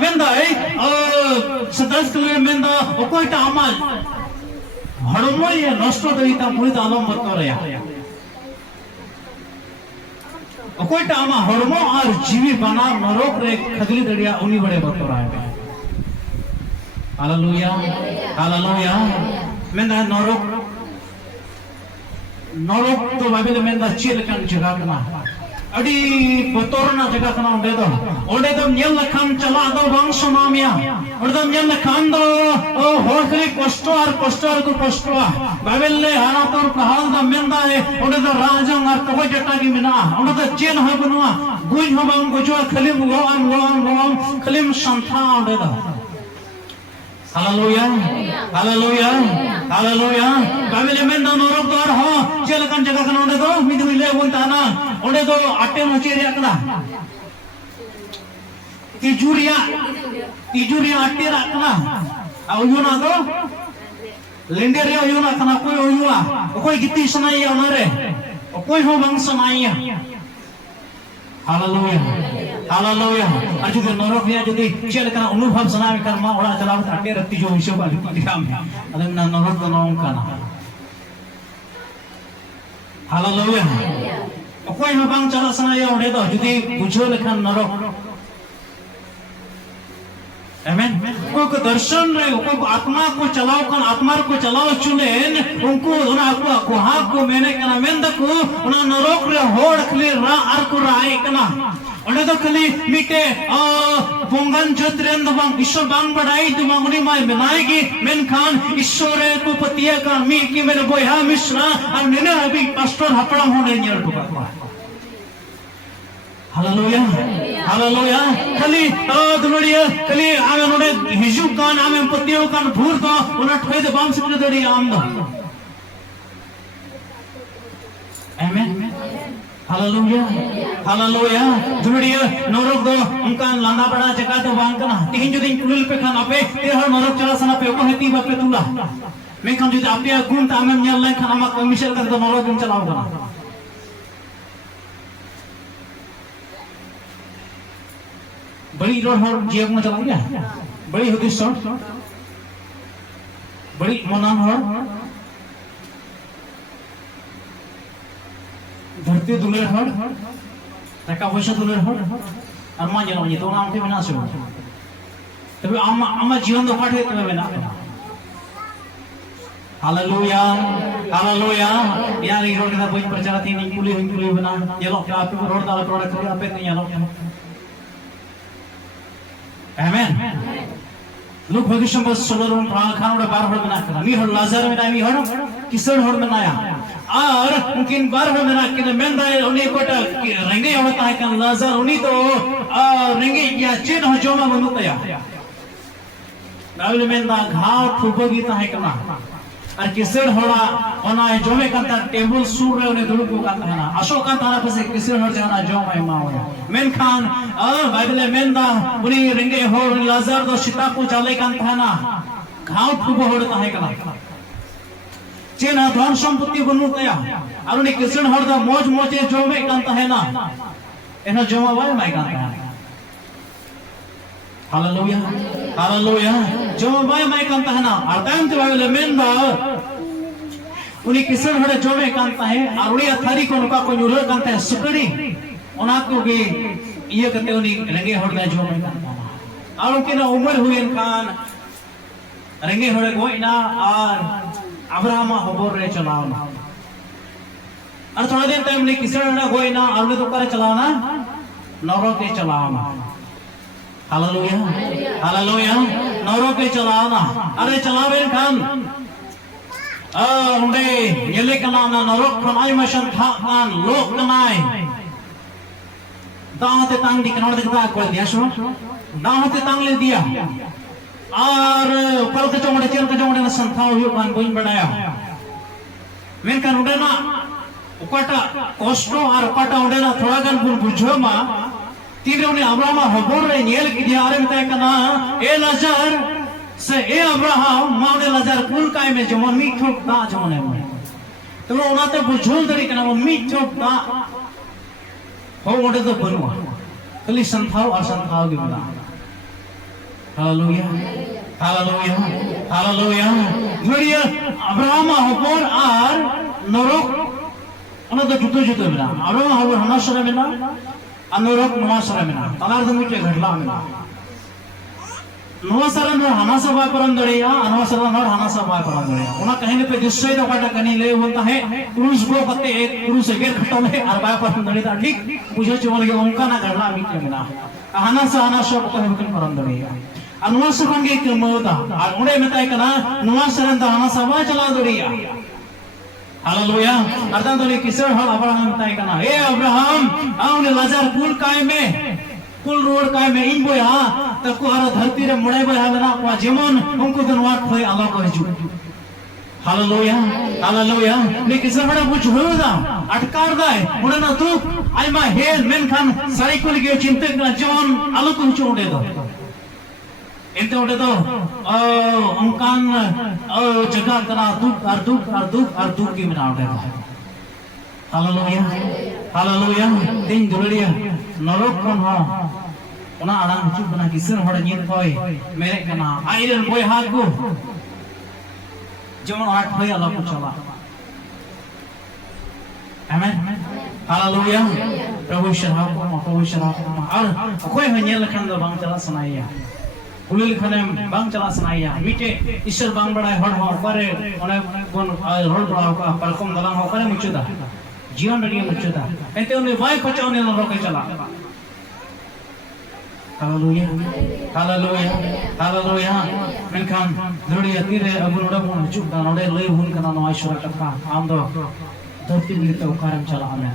मेंदा सदस के मेंदा कोई टा आमा हड़मो ये नष्ट दईता मुई दालम बतोरया कोई टा आमा हड़मो और जीवी बना नरक रे खगली दड़िया उनी बड़े बतोराय हालेलुया हालेलुया मेंदा नरक तो बाइबल मेंदा चेल कान जगह कना अड़ी बतोरना जगह कना ओंडे दो नेल लखान चला दो बांग समामिया ओंडे दो नेल लखान दो होर खली कष्ट और कष्ट बाइबल ले हाना तोर कहल दा मेंदा है ओंडे दो राजंग और कबो जटा की मिना ओंडे दो चेन हो बनुआ गुइन हो बांग गुजो खलिम गोम खलिम संथा ओंडे दो हालेलुया हालेलुया हालेलुया बाइबल मेंदा नरक द्वार हो चेल कान जगह कना ओंडे दो मिदु ले बोलताना ओंडे दो अट्टे मचेरिया कना तिजुरिया अट्टे रखना अयुना दो लेंडेरिया अयुना कना कोई अयुआ कोई गिती सनाइया ओनरे कोई हो बंग सनाइया हालेलुया हालेलुया और जो नरक या जदी चेल कना अनुभव सनावे कर मा ओड़ा चलाव अट्टे रत्ती जो विषय का दिखाम अदम ना नरक दो नों कना हालेलुया कोई हो बंग चला सनाइया ओडे दो जदी बुझो लेखान नरक आमेन को दर्शन रे को आत्मा को चलाओ कन आत्मा को चलाओ चुनेन उनको उना को हा को मेने कना मेंद को उना नरक रे होड़ खली रा आर को राय कना ओने तो खली मिटे पोंगन जत्रेंद बांग ईश्वर बांग बड़ाई तो मांगनी माय बनाएगी मेन खान ईश्वर को पतिया का मी की मेरे बोया मिश्रा और नेने अभी पास्टर हपड़ा होने नियर टुका हालेलुया हालेलुया खली दुलड़िया खली आमे नोडे हिजु कान आमे पतियो कान भूर तो उना ठोय दे बाम सिकरे दड़ी आम दो आमेन हालेलुया हालेलुया दुलड़िया नरक दो उनका लांदा बड़ा जगह तो बांग कना तीन जो दिन कुलिल पे खान आपे तेर हर नरक चला सना पे को हेती बापे तुला मैं खान जो आपे गुण तामे नेल लाइन खान आमा कमिशन कर दो नरक गुण चलाओ कना बड़ी रोड हर जीव में चला गया बड़ी होती शॉर्ट बड़ी मनान हर धरती दुलेर हर टका पैसा दुलेर हर और मान जानो ये तो नाम के बिना से तभी आमा जीवन तो काटे तभी बिना हालेलुया हालेलुया यार ये रोड का कोई प्रचार थी नहीं कुली बना ये लोग क्या आपको रोड डाल प्रोडक्ट थोड़ी आपे नहीं ये लोग आमेन लोग भविष्य में सोलरों खान उड़े बार होड़ बना करा मी होड़ लाजर में डामी होड़ किसर होड़ बनाया और उनकिन बार होड़ बना के मेंदा उन्हीं कोटा रंगे होता है kan लाजर उन्हीं तो रंगे या चेन हो जो में बनता है बाइबल मेंदा घाव ठुबगी ता है कना और किसर होड़ा ओना जो में कंता टेबल सूर रे उन्हें दुरुक को काता है ना अशोक का तारा पे किसर होड़ जाना जो में माओ मेन खान बाइबल मेंदा उनी रंगे होड़ लाजर दो सीता को चाले कंता है ना घाव ठुब होड़ता है कना चेना धन संपत्ति बनता है और उनी किसर होड़ दा मौज मौजे जो में कंता है ना एना जो में वाय में कंता है हालेलुया हालेलुया जो में मैं कंता है ना अर्थात तो बाइबल मेंदा उनी किसर होड़ जो में कंता है और उनी अथारी को नुका को नुर कंता है सुकड़ी ओना को भी ये कहते उनी रंगे होड़ दा जो में कंता और उनके ना उम्र हुई खान रंगे होड़ कोई ना और अब्राहम हबोर रे चलावना और थोड़ा दिन टाइम ने किसर ना कोई ना और ने तो करे चलावना नरक के चलावना हालेलुया हालेलुया नरक के चलावना अरे चलावेन खान उन्हें येले कना ना नरक खनाई मशन था खान लोक कनाई दाहते तांग दी कनोड़ देखता कोई दिया शो दाहते तांग ले दिया और कल के चोंडे चेल के चोंडे ना संथाव हुई कान बोइन बढ़ाया मेन कान उड़े ना उकाटा कष्टो और उकाटा उड़े ना थोड़ा कान बुन बुझो मा तीन उन्हें अब्राहम हबोर रे नियल की दिया आरे में कना ए लाजर से ए अब्राहम माउने लाजर कुल काय में जमन मी ठोक दा जमने में तो उनाते बुझोल दरी कना वो मी ठोक दा हो उड़े तो बनवा खाली संथाव और संथाव की बना Haleluya. Haleluya. Haleluya. Jadi Abraham hopor ar norok ana to judo mena. Abraham hopor hana sara mena. Anorok nuwa sara mena. Talar do mite ghatla mena. nuwa sara no hana sabha param dariya anuwa sara no hana sabha param dariya. Una kahine pe jissai da kata kani le bolta hai पुरुष को कते एक पुरुष एक खटो में अरबा परम दरिया ठीक मुझे चोल के उनका ना गड़ला मिटे मना हना सब को हमकन परम दरिया अनुवा सुखन के कमोदा और उड़े मताय कना नुवा सरन दा हना सबा चला दरिया हालेलुया अर्थात तो किसर हल अब्राहम मताय कना ए अब्राहम आउने लाजर कुल काय में कुल रोड काय में इन बोया तको हर धरती रे मुड़े बोया ना को जेमन हमको दनवाट होय अल्लाह को हिजू हालेलुया हालेलुया ने किसर बड़ा बुझ होदा अटकार दाय उड़ना तू आइमा हेल मेनखान सारी कुल के चिंता ना जोन आलो को हिजू उड़े दो इनते उड़े दो उनकान जगह कना दुख की मिला उड़े दो हालेलुया हालेलुया दिन दुलड़िया नरक कौन हो उना आड़ांग हिजू बना किसर हड़ नीत कोय मेरे कना आइरन बोय हाथ को जेमन आठ होय अल्लाह को चला आमेन हालेलुया प्रभु शराब और कोई हो नेल खन दो बांग चला सनाइया बुलिल खने बांग चला सनाइया मिटे ईश्वर बांग बड़ाय हड़ हो करे ओने कोन रोड बड़ा का परकम दलाम हो करे मुचुदा जीवन रडिया मुचुदा एते ओने वाय पचाउने न रोके चला हालेलुया हालेलुया हालेलुया मेनखान धड़िया तीरे अबुन उड़ा बन चुप दा नोडे लय हुन कना नो ईश्वर कथा आम दो धरती मिलते उकारम चला आमे